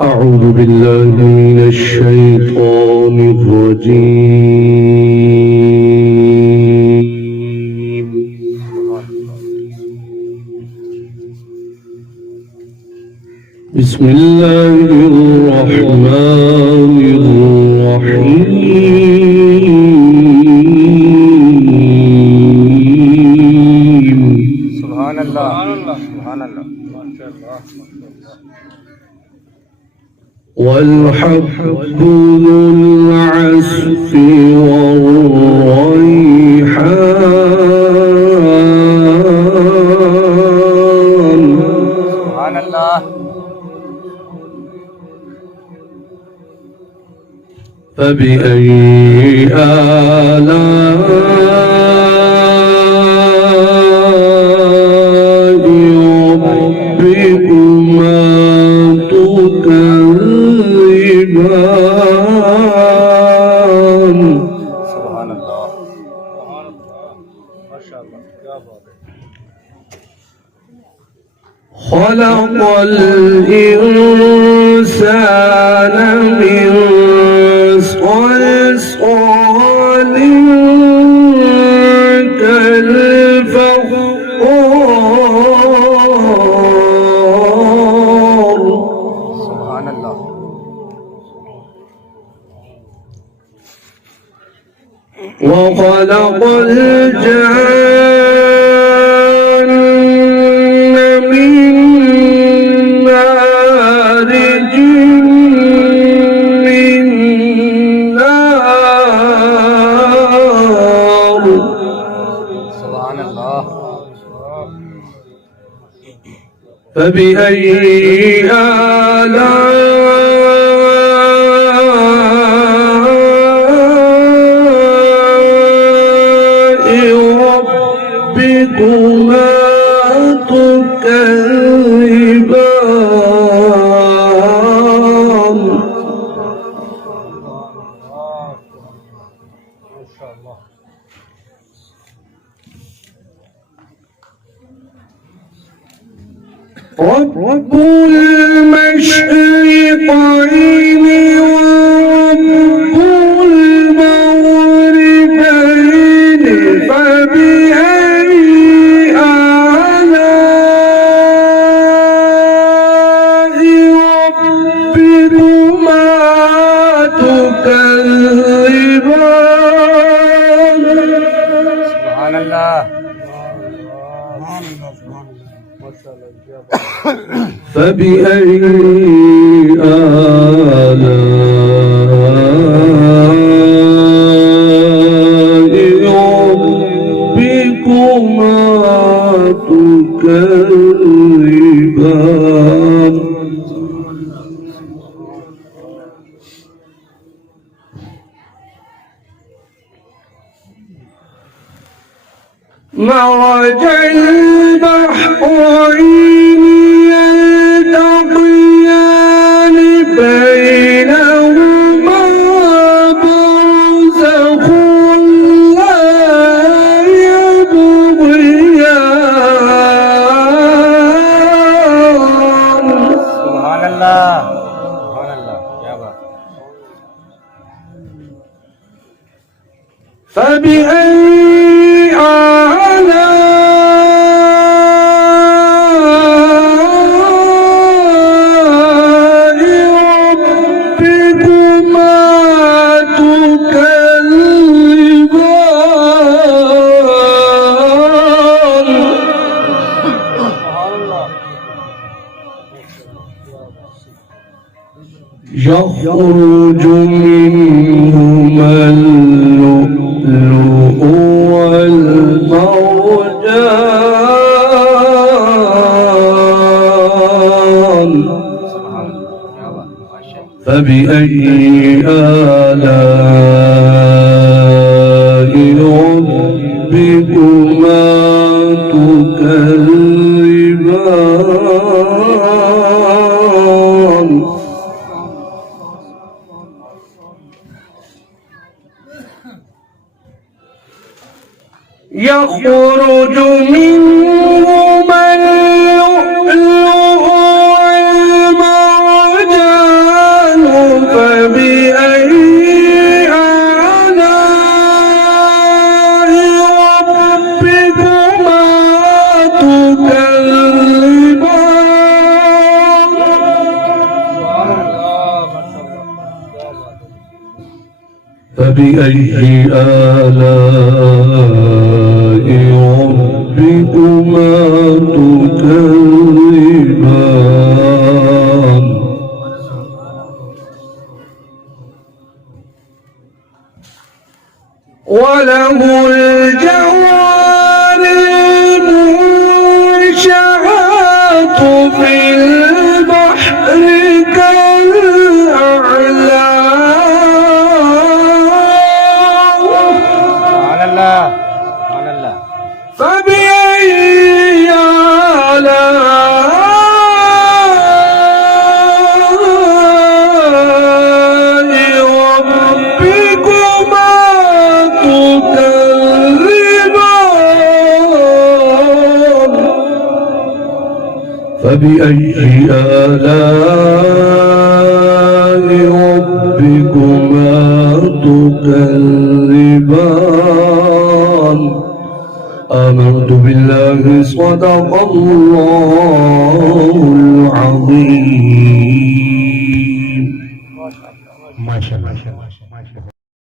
أعوذ بالله من الشيطان الرجيم. بسم الله الرحمن الرحيم. سبحان الله سبحان الله. والحب ذو العصف والريحان. سبحان الله. فبأي آلاء ربكما تكذبان. سبحان الله ما شاء الله. क्या बात है. خلق الإنسان من صلصال كالفخار. سبحان الله. وخلق الجان من مارج من نار. سبحان الله. فبأي آلاء ربكما تكذبان. ما شاء الله. رب المشرقين ورب المغربين. فبأي آلاء ربكما تكذبان. سبحان الله. ما شاء الله. क्या बात है. فبأي آلاء ربكما تكذبان. مرج البحرين يلتقيان بينهما برزخ لا يبغيان. سبحان الله سبحان الله. क्या बात है. فبأي آلاء ربكما تكذبان. سبحان الله. يخرج منهما اللؤلؤ والمرجان. سبحان الله. क्या बात है. ما شاء الله. فبأي آلاء ربكما تكذبان. يخرج منهما اللؤلؤ والمرجان. فبأي آلاء ربكما تكذبان وله الجوار المنشآت في البحر كالأعلام فبأي آلاء ربكما تكذبان فبأي آلاء ربكما تكذبان آمنت بالله صدق الله العظيم ما شاء الله